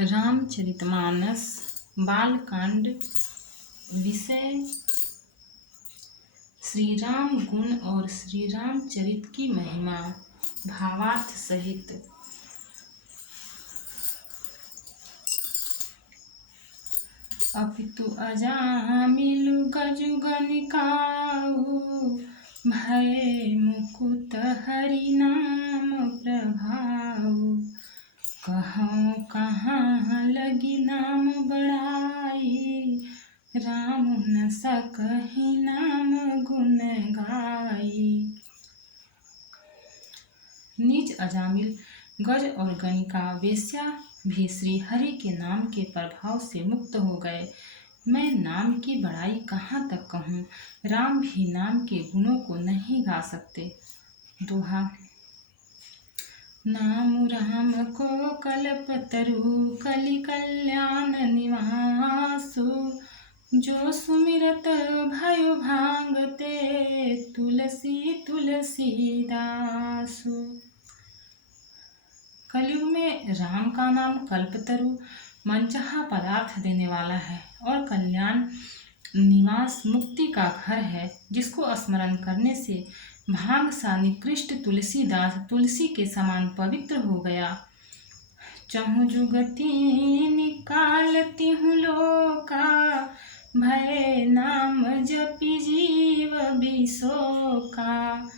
रामचरितमानस बालकांड। विषय श्री राम गुण और श्री रामचरित की महिमा। भावार्थ सहित। अपितु अजामिलु गजुगनिकाऊ भय मुकुत हरि नाम प्रभाऊ। कहूँ कहाँ लगी नाम बढ़ाई राम न सकहि नाम गुण गाई। नीच अजामिल गज और गणिका वेश्या भी श्री हरि के नाम के प्रभाव से मुक्त हो गए। मैं नाम की बड़ाई कहाँ तक कहूँ, राम भी नाम के गुणों को नहीं गा सकते। दोहा। नाम राम को कल्पतरु कलि कल्याण निवासु। जो सुमिरत भयो भांगते तुलसी तुलसीदासु। कलयुग में राम का नाम कल्पतरु मनचाहा पदार्थ देने वाला है और कल्याण निवास मुक्ति का घर है, जिसको स्मरण करने से भांग सा निकृष्ट तुलसीदास तुलसी के समान पवित्र हो गया। चहु जुगति निकालती हूँ लोका भय नाम जपि जीव बिसोका।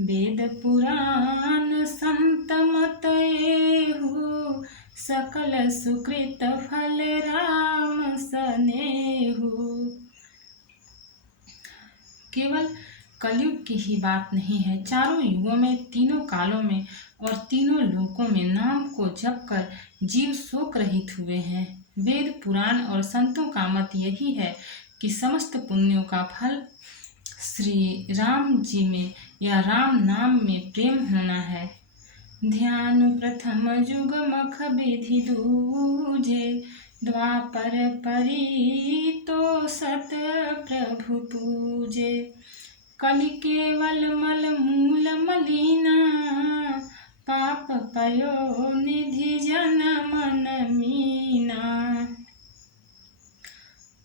वेद पुराण संत मत एहु सकल सुकृत फल राम सनेहु। केवल कलयुग की ही बात नहीं है, चारों युगों में, तीनों कालों में और तीनों लोकों में नाम को जप कर जीव शोक रहित हुए हैं। वेद पुराण और संतों का मत यही है कि समस्त पुण्यों का फल श्री राम जी में या राम नाम में प्रेम होना है। ध्यान प्रथम जुग मख विधि दूजे द्वापर परी तो सत प्रभु पूजे। कलि केवल मल मूल मलिना पाप पयो निधि जन मन मीना।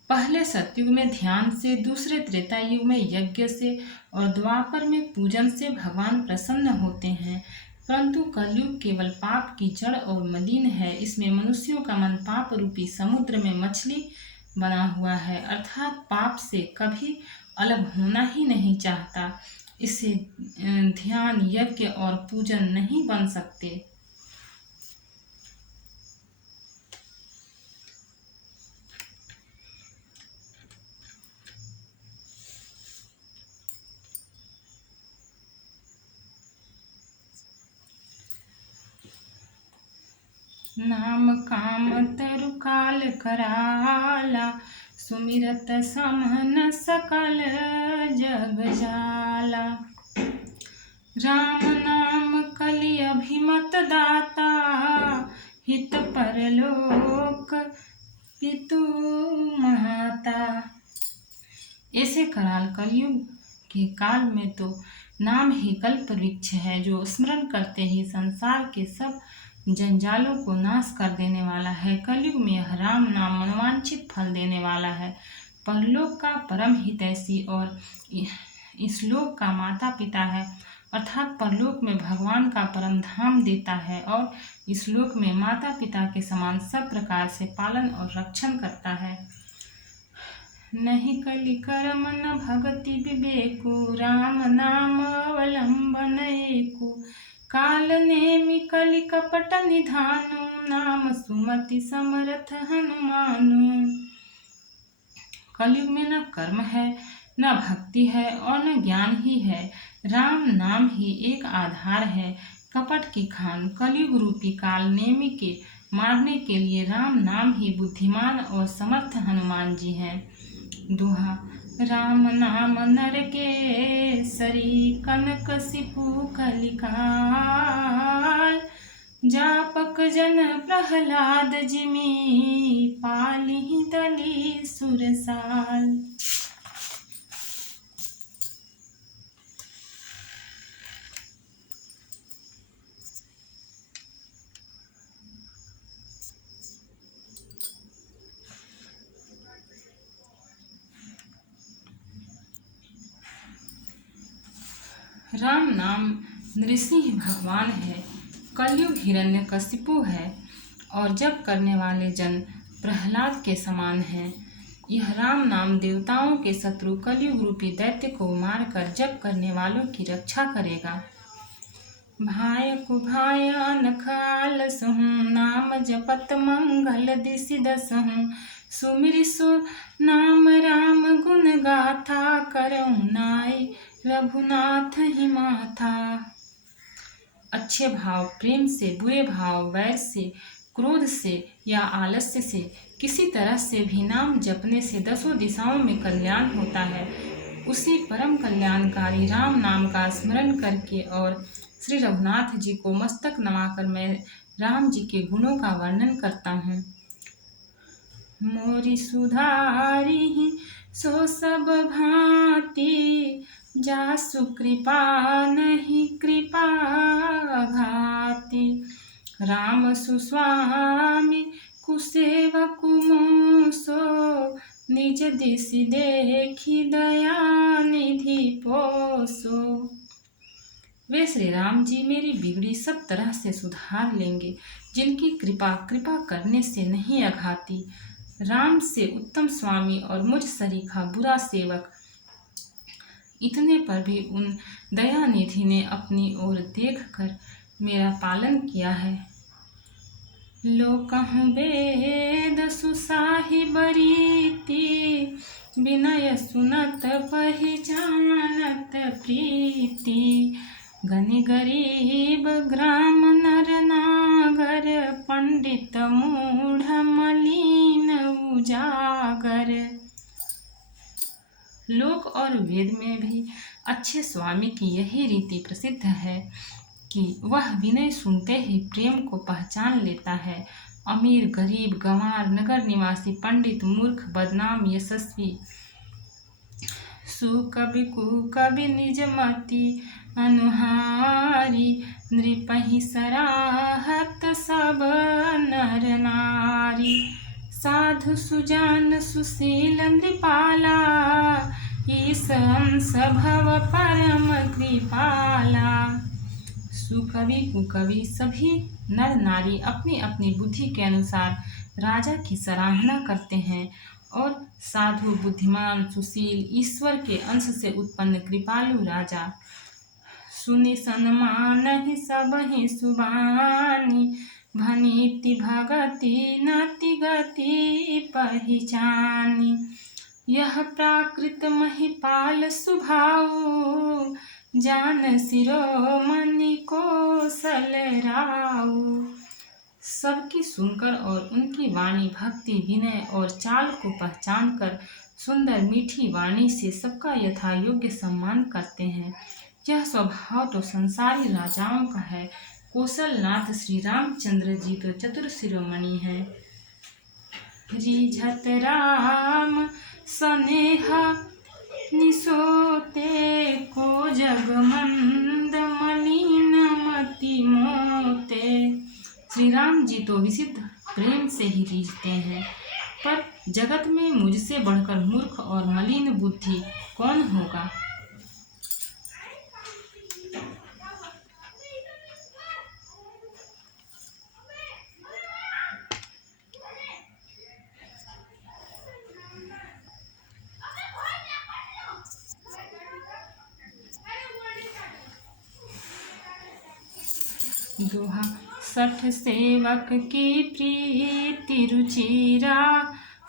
पहले सतयुग में ध्यान से, दूसरे त्रेता युग में यज्ञ से और द्वापर में पूजन से भगवान प्रसन्न होते हैं, परंतु कलयुग केवल पाप की जड़ और मलिन है। इसमें मनुष्यों का मन पाप रूपी समुद्र में मछली बना हुआ है, अर्थात पाप से कभी अलग होना ही नहीं चाहता। इससे ध्यान, यज्ञ और पूजन नहीं बन सकते। नाम काम तरु काल कराला सुमिरत समन सकल जग जाला। राम नाम कलि अभिमत दाता हित परलोक पितु माता। ऐसे कराल कलयुग के काल में तो नाम ही कल्प वृक्ष है, जो स्मरण करते ही संसार के सब जंजालों को नाश कर देने वाला है। कलयुग में यह राम नाम मनोवांछित फल देने वाला है, परलोक का परम हितैषी और इस लोक का माता पिता है, अर्थात परलोक में भगवान का परम धाम देता है और इस लोक में माता पिता के समान सब प्रकार से पालन और रक्षण करता है। नहीं कलि कर्म न भगति विवेकु राम नाम अवलंबन एकु। काल नेमि कलि कपट निधानु नाम सुमति समर्थ हनुमानु। कलयुग में न कर्म है, न भक्ति है और न ज्ञान ही है, राम नाम ही एक आधार है। कपट की खान कलयुग रूपी काल नेमि के मारने के लिए राम नाम ही बुद्धिमान और समर्थ हनुमान जी हैं। दोहा। राम नाम नर के सरी कनक सिपु कलिकाल। जापक जन प्रहलाद जिमि पालिहि दली सुरसाल। राम नाम नृसिंह भगवान है, कलयुग हिरण्यकशिपु है और जप करने वाले जन प्रहलाद के समान हैं। यह राम नाम देवताओं के शत्रु कलयुग रूपी दैत्य को मारकर जप करने वालों की रक्षा करेगा। भाय कुभाय अनख आलसहूँ, नाम जपत मंगल दिसि दसहूँ। सुमिरि सो नाम राम गुण गाथा, करऊँ नाई रघुनाथ ही माथा। अच्छे भाव प्रेम से, बुरे भाव वैर से, क्रोध से या आलस्य से, किसी तरह से भी नाम जपने से 10 दिशाओं में कल्याण होता है। उसी परम कल्याणकारी राम नाम का स्मरण करके और श्री रघुनाथ जी को मस्तक नवाकर मैं राम जी के गुणों का वर्णन करता हूँ। मोरी सुधारी सो सब भांति, जासु कृपा नहीं कृपा घाति। राम सुस्वामी कुसेवकु मूसो, निज दिसि देखी दया निधि पोसो। वे श्री राम जी मेरी बिगड़ी सब तरह से सुधार लेंगे, जिनकी कृपा करने से नहीं अघाती। राम से उत्तम स्वामी और मुझ सरीखा बुरा सेवक, इतने पर भी उन दयानिधि ने अपनी ओर देखकर मेरा पालन किया है। लोकहु वेद सुसाहिब रीति, विनय सुनत पहिचानत प्रीति। गनि गरीब ग्राम नर नागर, पंडित मूढ़ मलिन उजागर। लोक और वेद में भी अच्छे स्वामी की यही रीति प्रसिद्ध है कि वह विनय सुनते ही प्रेम को पहचान लेता है। अमीर गरीब गंवार, नगर निवासी, पंडित मूर्ख, बदनाम यशस्वी, सुकवि कुकवि निज मति अनुहारी। नृपहि सराहत सब नर नारी, साधु सुजान सुशील नृपाला। ईश अंश भव परम कृपाला। सुकवि कुकवि सभी नर नारी अपनी अपनी बुद्धि के अनुसार राजा की सराहना करते हैं और साधु, बुद्धिमान, सुशील, ईश्वर के अंश से उत्पन्न कृपालु राजा। सुनि सन्मानहि सबहि सुबानी, भनीति भगति नति गति पहिचानी। यह प्राकृत महिपाल सुभाऊ, जान शिरोमणि कौशल राऊ। सबकी सुनकर और उनकी वाणी, भक्ति, विनय और चाल को पहचान कर सुंदर मीठी वाणी से सबका यथा योग्य सम्मान करते हैं। यह स्वभाव तो संसारी राजाओं का है। कौशलनाथ श्री रामचंद्र जी तो चतुर शिरोमणि हैं। रिझत राम स्नेहा निसोते, को जगमंद मलिन मति मोते। श्री राम जी तो विसिद्ध प्रेम से ही रीझते हैं, पर जगत में मुझसे बढ़कर मूर्ख और मलिन बुद्धि कौन होगा। दोहा सठ सेवक की प्रीति रुचिरा,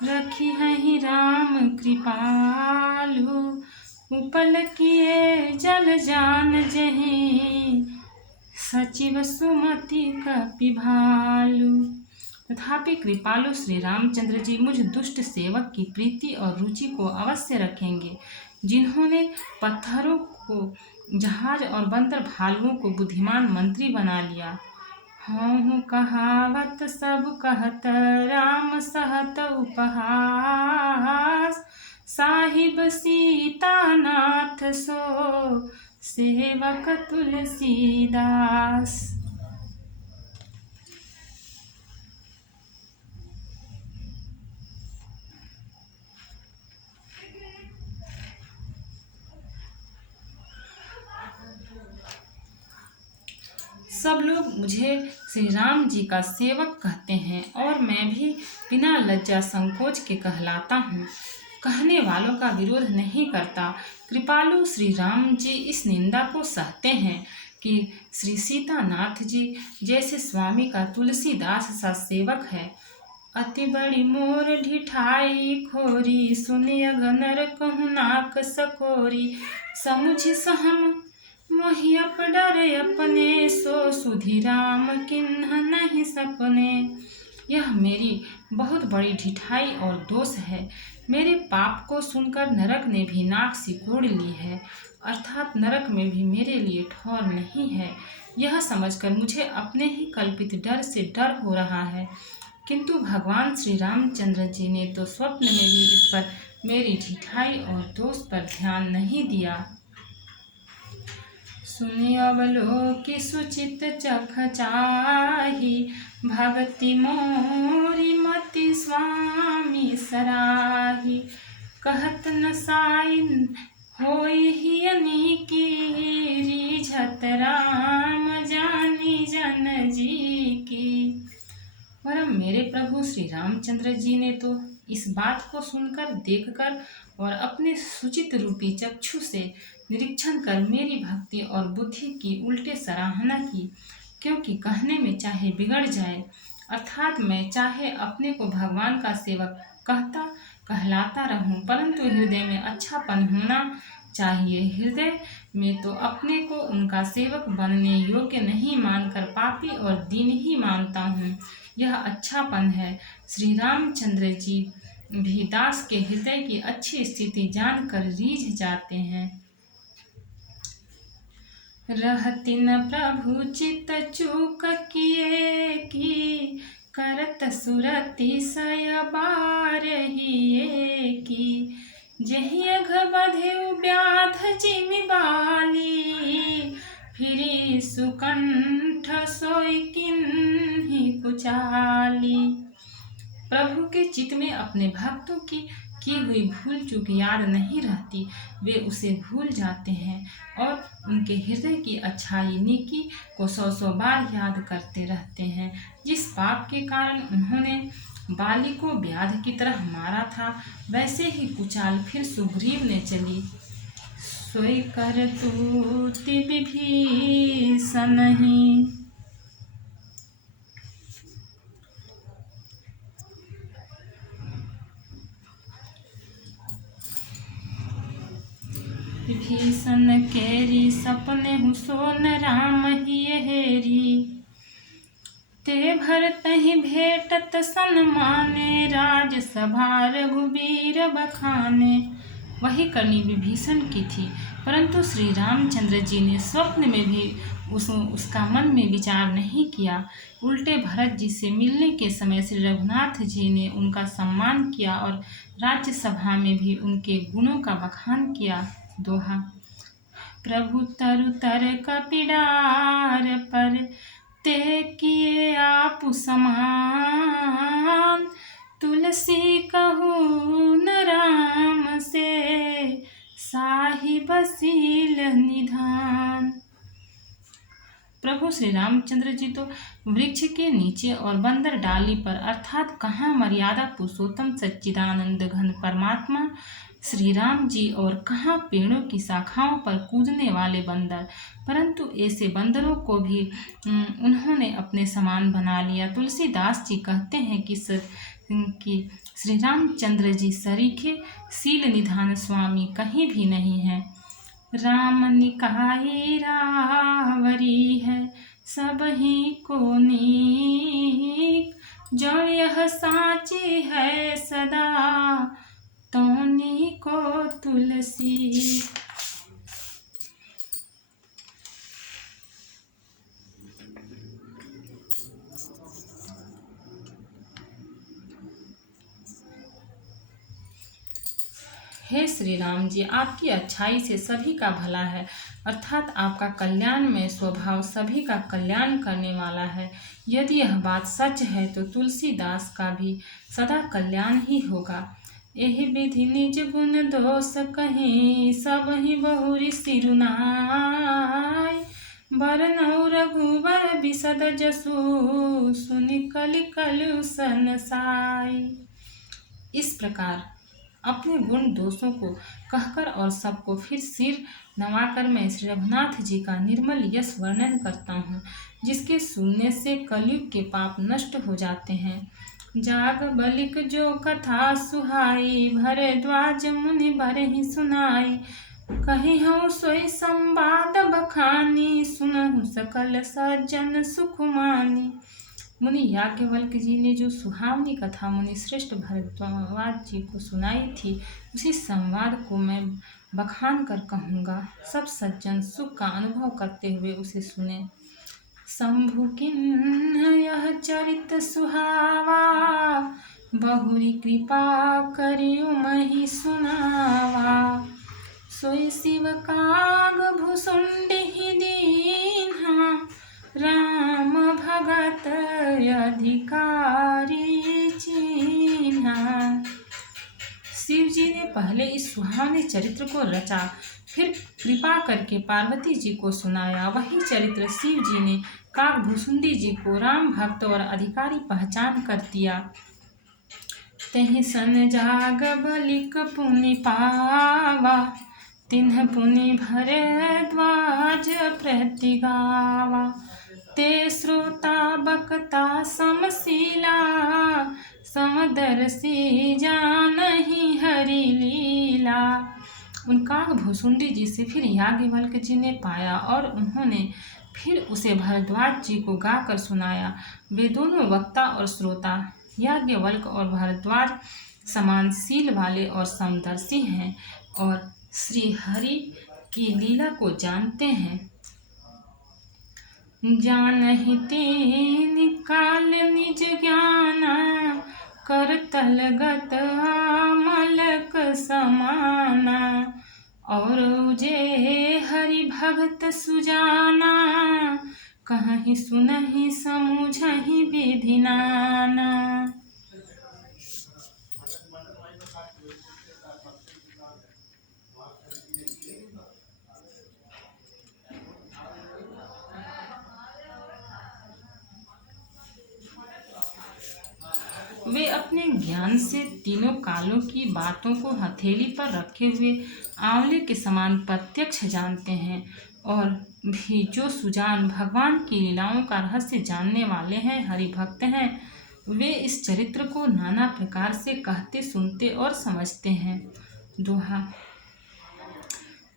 रखी है राम कृपालु। उपल किए जल जान जहीं, सचिव सुमति कपि भालु। तथापि कृपालु श्री रामचंद्र जी मुझ दुष्ट सेवक की प्रीति और रुचि को अवश्य रखेंगे, जिन्होंने पत्थरों को जहाज और बंदर भालुओं को बुद्धिमान मंत्री बना लिया। हूँ कहावत सब कहत, राम सहत उपहास। साहिब सीतानाथ सो, सेवक तुलसीदास। सब लोग मुझे श्री राम जी का सेवक कहते हैं और मैं भी बिना लज्जा संकोच के कहलाता हूँ। कहने वालों का विरोध नहीं करता। कृपालु श्री राम जी इस निंदा को सहते हैं कि श्री सीतानाथ जी जैसे स्वामी का तुलसीदास सा सेवक है। अति बड़ी मोर ढिठाई खोरी, सुनि अगनर कहु नाक सकोरी। समुझ सहम मोहि अप डर अपने, सो सुधि राम किन्ह नहीं सपने। यह मेरी बहुत बड़ी ढिठाई और दोष है। मेरे पाप को सुनकर नरक ने भी नाक सिकोड़ ली है, अर्थात नरक में भी मेरे लिए ठौर नहीं है। यह समझकर मुझे अपने ही कल्पित डर से डर हो रहा है। किंतु भगवान श्री रामचंद्र जी ने तो स्वप्न में भी इस पर मेरी ढिठाई और दोष पर ध्यान नहीं दिया। सुनि अवलोकि सुचित चख चाही, भगति मोरी मति स्वामी सराही। कहत न साइन होई हियनी की, रीझत राम जानी जन जी की। वरम मेरे प्रभु श्री रामचंद्र जी ने तो इस बात को सुनकर, देखकर और अपने सुचित रूपी चक्षु से निरीक्षण कर मेरी भक्ति और बुद्धि की उल्टे सराहना की। क्योंकि कहने में चाहे बिगड़ जाए, अर्थात मैं चाहे अपने को भगवान का सेवक कहलाता रहूं, परंतु हृदय में अच्छापन होना चाहिए। हृदय में तो अपने को उनका सेवक बनने योग्य नहीं मानकर पापी और दीन ही मानता हूँ। यह अच्छापन है। श्री रामचंद्र जी भी दास के हृदय की अच्छी स्थिति जानकर रीझ जाते हैं। रहति न प्रभु चित चूक किए की, करत सुरति सय बारहिए की। जहि अघ बधेउ व्याध जिमि बाली, फिरी सुकंठ सोई किन्हि कुचाली। प्रभु के चित्त में अपने भक्तों की हुई भूल चूक याद नहीं रहती। वे उसे भूल जाते हैं और उनके हृदय की अच्छाई नेकी को 100 बार याद करते रहते हैं। जिस पाप के कारण उन्होंने बाली को व्याध की तरह मारा था, वैसे ही कुचाल फिर सुग्रीव ने चली। सोई करतूति विभीषण ही, विभीषण केरी सपने हुसोन राम ही हेरी। ते भरतहि भेटत सन्माने, राज सभा रघुबीर बखाने। वही करनी विभीषण की थी, परंतु श्री रामचंद्र जी ने स्वप्न में भी उसका मन में विचार नहीं किया। उल्टे भरत जी से मिलने के समय श्री रघुनाथ जी ने उनका सम्मान किया और राज्य सभा में भी उनके गुणों का बखान किया। दोहा। प्रभु तरु तर कपिडार पर, ते किए आपु समान। तुलसी कहूँ न राम से, साहिब सील निधान। प्रभु श्री रामचंद्र जी तो वृक्ष के नीचे और बंदर डाली पर, अर्थात कहाँ मर्यादा पुरुषोत्तम सच्चिदानंद घन परमात्मा श्री राम जी और कहाँ पेड़ों की शाखाओं पर कूदने वाले बंदर, परंतु ऐसे बंदरों को भी उन्होंने अपने समान बना लिया। तुलसीदास जी कहते हैं कि श्री रामचंद्र जी सरीखे सील निधान स्वामी कहीं भी नहीं है। राम निकाई रावरी है, सब ही को नीक। जो यह साची है सदा, तोनी को तुलसी। हे श्री राम जी, आपकी अच्छाई से सभी का भला है, अर्थात आपका कल्याणमय स्वभाव सभी का कल्याण करने वाला है। यदि यह बात सच है तो तुलसीदास का भी सदा कल्याण ही होगा। एहि विधि निज गुण दोष कहीं, सब ही बहुरी सिरुनाय। बरनउँ रघुबर बिसद जसु, सुनि कलि कलु सनसाई। इस प्रकार अपने गुण दोषों को कहकर और सबको फिर सिर नवाकर मैं श्री रघुनाथ जी का निर्मल यश वर्णन करता हूँ, जिसके सुनने से कलयुग के पाप नष्ट हो जाते हैं। जाग बलिक जो कथा सुहाई, भरद्वाज मुनि भरहि सुनाई। कही हूँ सोई संवाद बखानी, सुनहु सकल सज्जन सुख मानी। मुनि याज्ञवल्क्य जी ने जो सुहावनी कथा मुनि श्रेष्ठ भरद्वाज जी को सुनाई थी, उसी संवाद को मैं बखान कर कहूँगा। सब सज्जन सुख का अनुभव करते हुए उसे सुने। शंभु किन्ह यह चरित सुहावा, बहुरी कृपा करियु महि सुनावा। सोई शिव काग भुसुंडि दीन्हा, राम भगत अधिकारी चीन्हा। शिव जी ने पहले इस सुहावने चरित्र को रचा, फिर कृपा करके पार्वती जी को सुनाया। वही चरित्र शिव जी ने काकभूषुंडी जी को राम भक्त और अधिकारी पहचान कर दिया। तेहि सन जाग बलिक पुनि पावा, तिन्ह पुनि भरद्वाज प्रति गावा। ते श्रोता बक्ता समशीला, समदर्शी जानहि हरि लीला। उन काकभूषुंडी जी से फिर याज्ञवल्क्य जी ने पाया और उन्होंने फिर उसे भरद्वाज जी को गाकर सुनाया। वे दोनों वक्ता और श्रोता याज्ञवल्क्य और भरद्वाज समान शील वाले और समदर्शी हैं और श्री हरि की लीला को जानते हैं। जानहि तेनि काल निज ज्ञाना, करतलगत मलक समाना। और जे हरि भगत सुजाना, कहहि सुनहि समुझहि विधि नाना। वे अपने ज्ञान से तीनों कालों की बातों को हथेली पर रखे हुए आंवले के समान प्रत्यक्ष जानते हैं। और भी जो सुजान भगवान की लीलाओं का रहस्य जानने वाले हैं, हरि भक्त हैं, वे इस चरित्र को नाना प्रकार से कहते सुनते और समझते हैं। दोहा।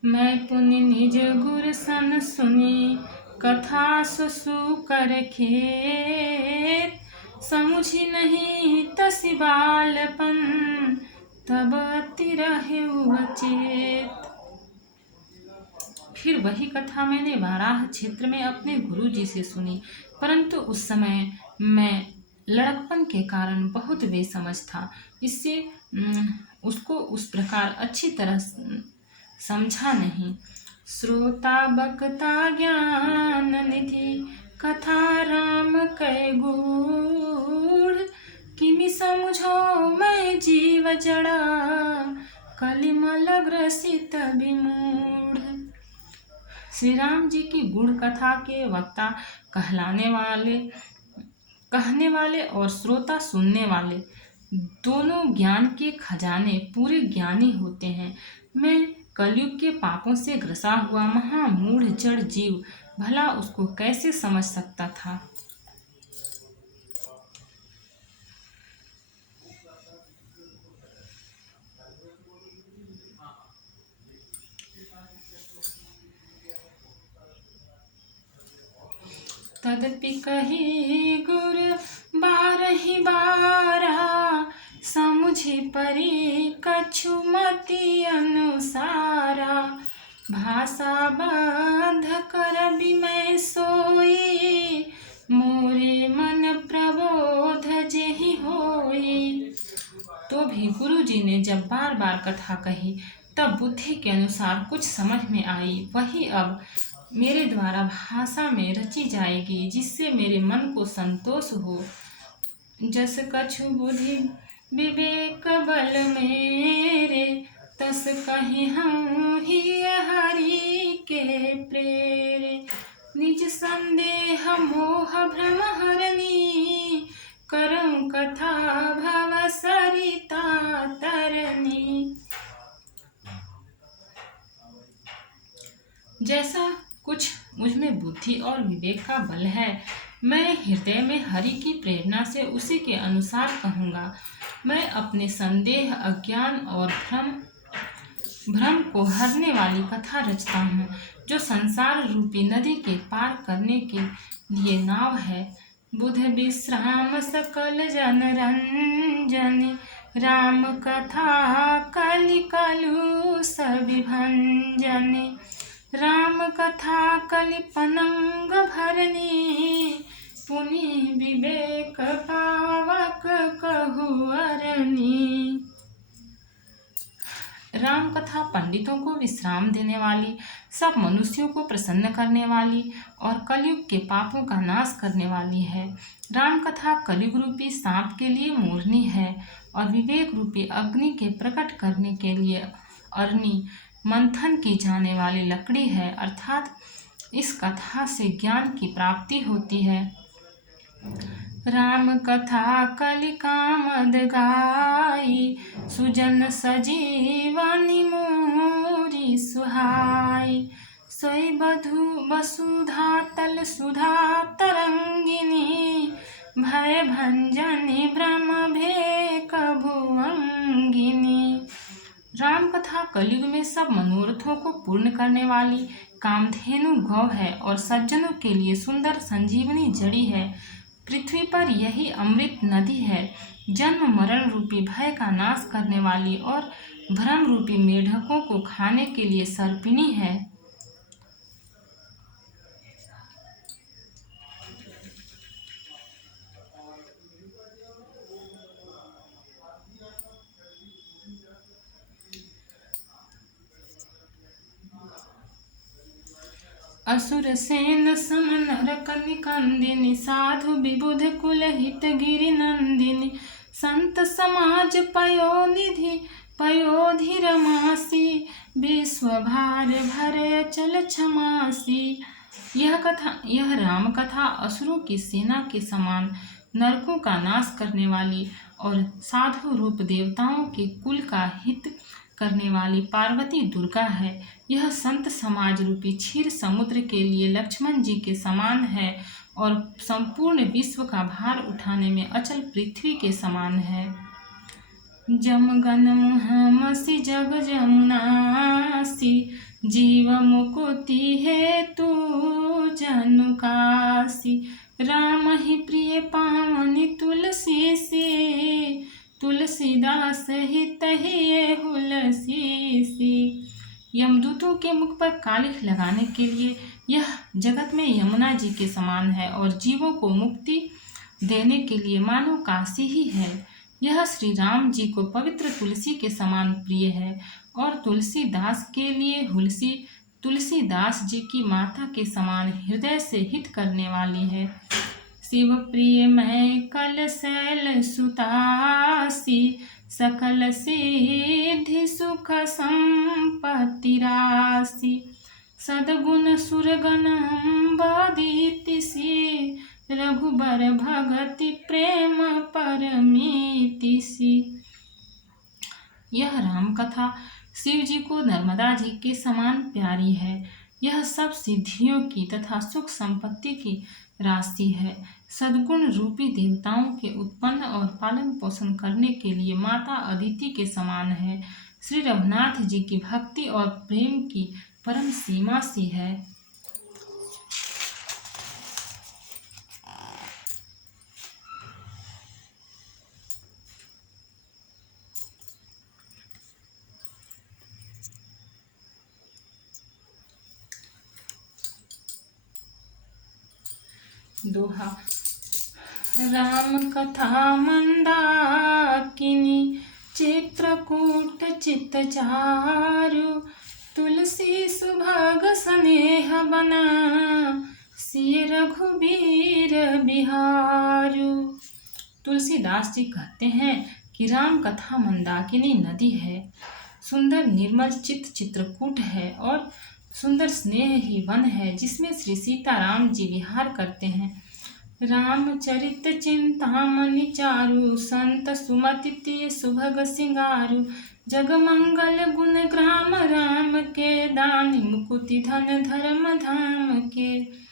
मैं पुनि निज गुर सन सुनी, कथा सुसु कर खेत। समुझी नहीं तसि बालपन, तब अति रहेउ अचेत। फिर वही कथा मैंने वाराह क्षेत्र में अपने गुरु जी से सुनी, परंतु उस समय मैं लड़कपन के कारण बहुत बेसमझ था, इससे उसको उस प्रकार अच्छी तरह समझा नहीं। श्रोता बक्ता ज्ञान निधि, कथा राम कै गूढ़। किमि समझो मैं जीव जड़ा, कलिमल ग्रसित विमूढ़। श्री राम जी की गूढ़ कथा के वक्ता कहने वाले और श्रोता सुनने वाले दोनों ज्ञान के खजाने पूरे ज्ञानी होते हैं। मैं कलयुग के पापों से ग्रसा हुआ महामूढ़ जड़ जीव भला उसको कैसे समझ सकता था। तदपि कही गुर बारहि बारा, समुझि परि कछु मति अनुसारा। भाषा बद्ध कर बिमै सोई, मोरे मन प्रबोध जेहि होई। तो भी गुरु जी ने जब बार बार कथा कही, तब बुद्धि के अनुसार कुछ समझ में आई, वही अब मेरे द्वारा भाषा में रची जाएगी, जिससे मेरे मन को संतोष हो। जस कछु बुद्धि विवेक बल मेरे, तस कहि हूँ ही हरि के प्रेरे। निज संदेह मोह भ्रम हरनी, करऊं कथा भव सरिता तरनी। जैसा कुछ मुझमें बुद्धि और विवेक का बल है, मैं हृदय में हरि की प्रेरणा से उसी के अनुसार कहूँगा। मैं अपने संदेह, अज्ञान और भ्रम को हरने वाली कथा रचता हूँ, जो संसार रूपी नदी के पार करने के लिए नाव है। बुध विश्राम सकल जन रंजनी, राम कथा कलि कलुष विभंजनी। राम कथा कलि पनंग भरनी, पुनि विवेक पावक कहु अरनी। राम कथा पंडितों को विश्राम देने वाली, सब मनुष्यों को प्रसन्न करने वाली और कलयुग के पापों का नाश करने वाली है। राम कथा कलयुग रूपी सांप के लिए मोरनी है और विवेक रूपी अग्नि के प्रकट करने के लिए अरनी, मंथन की जाने वाली लकड़ी है। अर्थात इस कथा से ज्ञान की प्राप्ति होती है। राम कथा कलि कामद गाई, सुजन सजीवनि मोरी सुहाई। सोई वसुधा तल सुधा तरंगिनी, भय भंजनी भ्रम भेक भुअंगिनी। राम कथा कलयुग में सब मनोरथों को पूर्ण करने वाली कामधेनु गौ है और सज्जनों के लिए सुंदर संजीवनी जड़ी है। पृथ्वी पर यही अमृत नदी है, जन्म मरण रूपी भय का नाश करने वाली और भ्रम रूपी मेढकों को खाने के लिए सर्पिणी है। असुर सेन सम नर कनिकंदिनी, साधु विबुध कुल हित गिरि नंदिनी। संत समाज पयोनिधि पयोधि रमासी, विश्व भार भर चल क्षमासी। यह राम कथा असुरों की सेना के समान, नरकों का नाश करने वाली और साधु रूप देवताओं के कुल का हित करने वाली पार्वती दुर्गा है। यह संत समाज रूपी क्षीर समुद्र के लिए लक्ष्मण जी के समान है और संपूर्ण विश्व का भार उठाने में अचल पृथ्वी के समान है। जमगन मुहमसी जग जमुनासी, जीव मुकुति हेतु जनुकासी। राम ही प्रिय पावनी तुलसी सी, तुलसीदास हित ही हुलसी सी। यमदूतों के मुख पर कालिख लगाने के लिए यह जगत में यमुना जी के समान है और जीवों को मुक्ति देने के लिए मानो काशी ही है। यह श्री राम जी को पवित्र तुलसी के समान प्रिय है और तुलसीदास के लिए हुलसी तुलसीदास जी की माता के समान हृदय से हित करने वाली है। शिव प्रिय मैं कल शैल सुतासी, सकल सिद्धि सुख संपत्ति राशि। सद्गुण सुरगण अम्बादिति सी, रघुबर भगति प्रेम परमीति सी। यह राम कथा शिव जी को नर्मदा जी के समान प्यारी है। यह सब सिद्धियों की तथा सुख संपत्ति की राशि है। सद्गुण रूपी देवताओं के उत्पन्न और पालन पोषण करने के लिए माता अदिति के समान है। श्री रघुनाथ जी की भक्ति और प्रेम की परम सीमा सी है। दोहा। राम कथा मंदाकिनी, चित्रकूट चित्त चारु। तुलसी सुभग स्नेह बना, सिय रघुबीर बिहारू। तुलसीदास जी कहते हैं कि राम कथा मंदाकिनी नदी है, सुंदर निर्मल चित्त चित्रकूट है और सुंदर स्नेह ही वन है जिसमें श्री सीताराम जी विहार करते हैं। रामचरित चिंतामणि चारु, संत सुमति तिय सुभग सिंगारु। जगमंगल गुण ग्राम राम के, दानी मुकुति धन धर्म धाम के।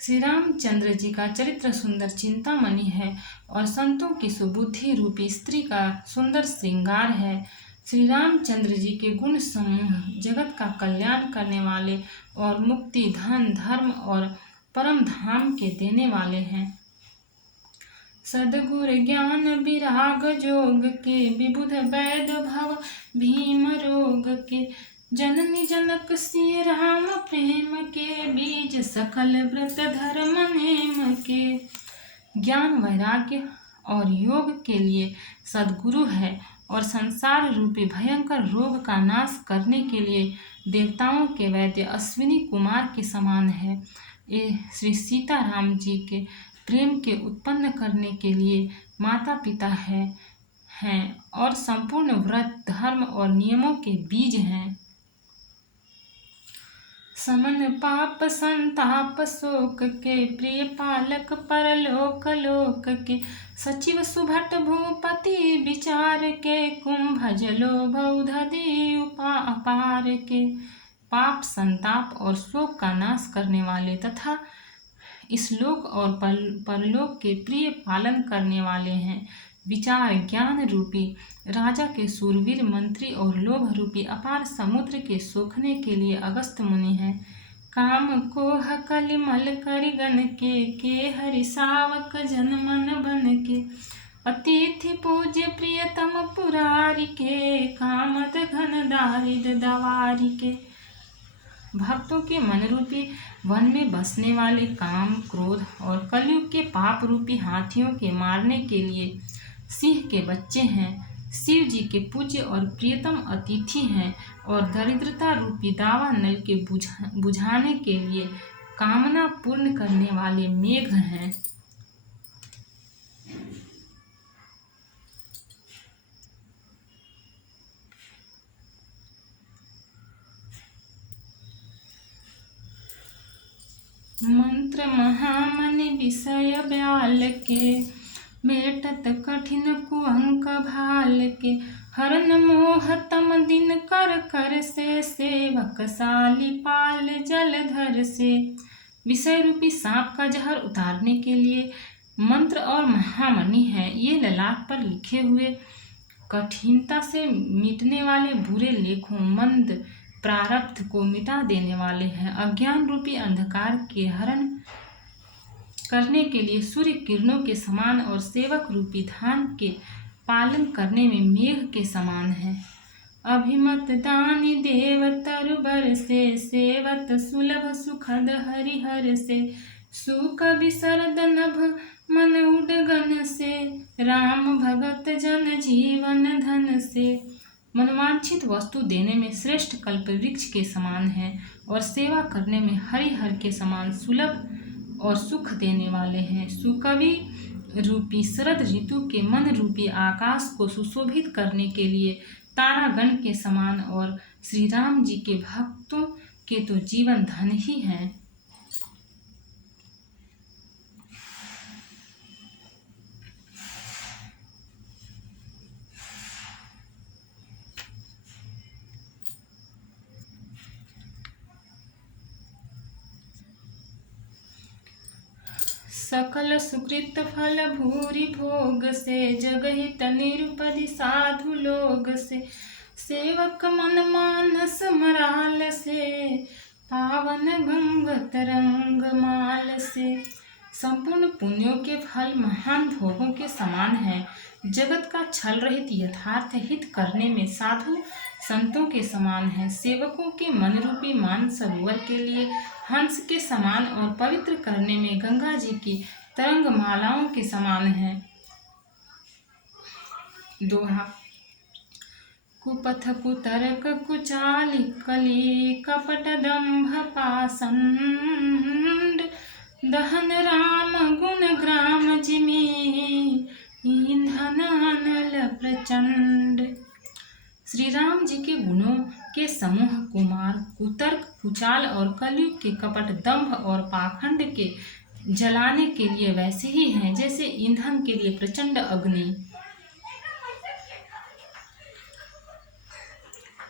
श्री रामचंद्र जी का चरित्र सुंदर चिंतामणि है और संतों की सुबुद्धि रूपी स्त्री का सुंदर श्रृंगार है। श्री रामचंद्र जी के गुण समूह जगत का कल्याण करने वाले और मुक्ति धन धर्म और परम धाम के देने वाले हैं। सद्गुर ज्ञान विराग जोग के, विबुध वैद भव भीम रोग के। जननी जनक श्री राम प्रेम के, बीज सकल व्रत धर्म नेम के। ज्ञान वैराग्य और योग के लिए सद्गुरु है और संसार रूपी भयंकर रोग का नाश करने के लिए देवताओं के वैद्य अश्विनी कुमार के समान है। ये श्री सीताराम जी के प्रेम के उत्पन्न करने के लिए माता पिता हैं और संपूर्ण व्रत धर्म और नियमों के बीज हैं। समन पाप संताप शोक के, प्रिय पालक परलोक लोक के। सचिव सुभट भूपति विचार के, कुंभज लोभ औषधि अपार के। पाप संताप और शोक का नाश करने वाले तथा इस लोक और परलोक के प्रिय पालन करने वाले हैं। विचार ज्ञान रूपी राजा के शूरवीर मंत्री और लोभ रूपी अपार समुद्र के सोखने के लिए अगस्त मुनि हैं। काम कोह कलिमल करिगन के हरि सावक जन मन बन के। अतिथि पूज्य प्रियतम पुरारी के, कामद घन दारिद दवारी के। भक्तों के मन रूपी वन में बसने वाले काम क्रोध और कलयुग के पाप रूपी हाथियों के मारने के लिए सिंह के बच्चे हैं। शिव जी के पूज्य और प्रियतम अतिथि हैं और दरिद्रता रूपी दावा नल के बुझाने के लिए कामना पूर्ण करने वाले मेघ हैं। मंत्र महामनि विषय ब्याल के, मेटत कठिन कुअंक भाल के। हरन मोह तम दिन कर कर से, सेवक साली पाल जलधर से। विषय रूपी सांप का जहर उतारने के लिए मंत्र और महामणि है। ये ललाट पर लिखे हुए कठिनता से मिटने वाले बुरे लेखों मंद प्रारब्ध को मिटा देने वाले हैं। अज्ञान रूपी अंधकार के हरण करने के लिए सूर्य किरणों के समान और सेवक रूपी धान के पालन करने में मेघ के समान है। अभिमत दानी देव तरुबर से, सेवत सुलभ सुखद हरिहर से। सुख विसरद नभ मन उडगन से, राम भगत जन जीवन धन से। मनवांछित वस्तु देने में श्रेष्ठ कल्प वृक्ष के समान है और सेवा करने में हरिहर के समान सुलभ और सुख देने वाले हैं। सुकवि रूपी शरद ऋतु के मन रूपी आकाश को सुशोभित करने के लिए तारागण के समान और श्री राम जी के भक्तों के तो जीवन धन ही हैं। सकल सुकृत फल भूरि भोग से, जगहित निरुपधि साधु लोग से। सेवक मन मानस मराल से, पावन गंग तरंग माल से। संपूर्ण पुण्यों के फल महान भोगों के समान हैं। जगत का छल रहित यथार्थ हित करने में साधु संतों के समान है। सेवकों के मन रूपी मान सरोवर के लिए हंस के समान और पवित्र करने में गंगा जी की तरंग मालाओं के समान है। दोहा। कुपथ कुतर्क कुचाली कली, कपट दंभ पाषंड। दहन राम गुण ग्राम जिमी, ईंधन अनल प्रचंड। श्री राम जी के गुणों के समूह कुमार, कुतर्क, कुचाल और कलयुग के कपट, दंभ और पाखंड के जलाने के लिए वैसे ही हैं जैसे ईंधन के लिए प्रचंड अग्नि।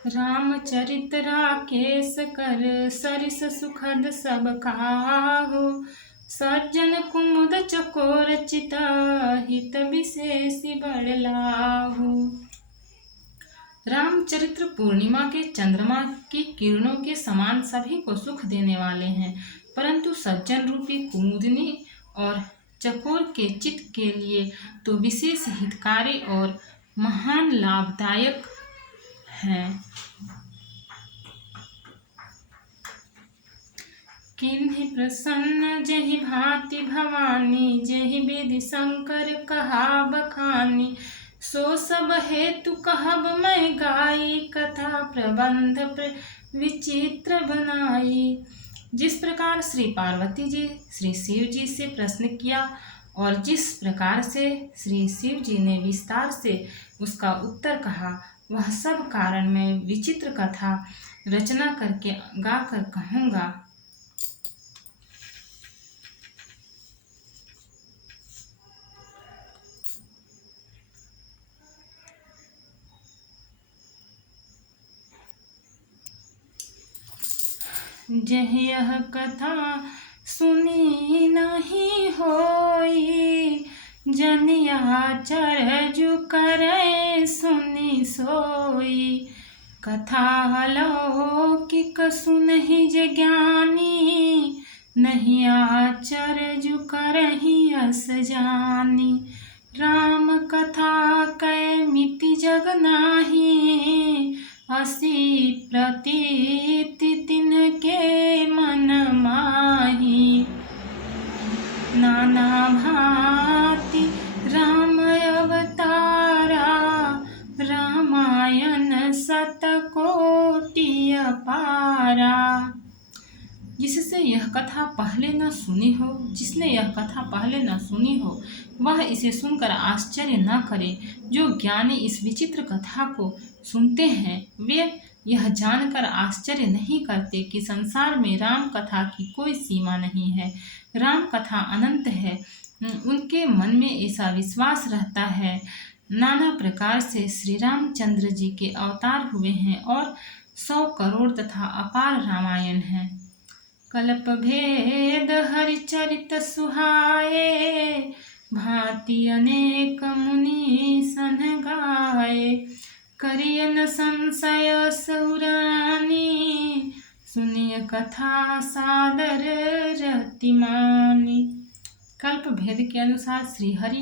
रामचरित राकेश कर सरिस सुखद सब काहू, सज्जन कुमुद चकोर चित हित विशेष बड़ लाहू। रामचरित्र पूर्णिमा के चंद्रमा की किरणों के समान सभी को सुख देने वाले हैं, परंतु सज्जन रूपी कुमुदनी और चकोर के चित्त के लिए तो विशेष हितकारी और महान लाभदायक हैं। किन्हि प्रसन्न जहि भांति भवानी, जहि विधि शंकर कहा बखानी, सो सब हेतु कहब मैं गाई, कथा प्रबंध विचित्र बनाई। जिस प्रकार श्री पार्वती जी श्री शिव जी से प्रश्न किया और जिस प्रकार से श्री शिव जी ने विस्तार से उसका उत्तर कहा, वह सब कारण मैं विचित्र कथा रचना करके गाकर कहूँगा। जह यह कथा सुनी नहीं होई, जनिया चरजु करे सुनी सोई। कथा लौकिक सुनहि जे ज्ञानी, नहीं आचरजु करहि अस जानी। राम कथा कै मिति जग नाही, असी प्रतीति तिनके मन माही। नाना भांति राम अवतारा, रामायण शतकोटि अपारा। जिसने यह कथा पहले न सुनी हो वह इसे सुनकर आश्चर्य न करे। जो ज्ञानी इस विचित्र कथा को सुनते हैं वे यह जानकर आश्चर्य नहीं करते कि संसार में राम कथा की कोई सीमा नहीं है, राम कथा अनंत है। उनके मन में ऐसा विश्वास रहता है। नाना प्रकार से श्री रामचंद्र जी के अवतार हुए हैं और 100 करोड़ तथा अपार रामायण है। कल्प भेद हरिचरित सुहाए, भांति अनेक मुनि सन गाए। करियन संशय सौरानी, सुनिय कथा सादर रति मानी। कल्प भेद के अनुसार श्री हरि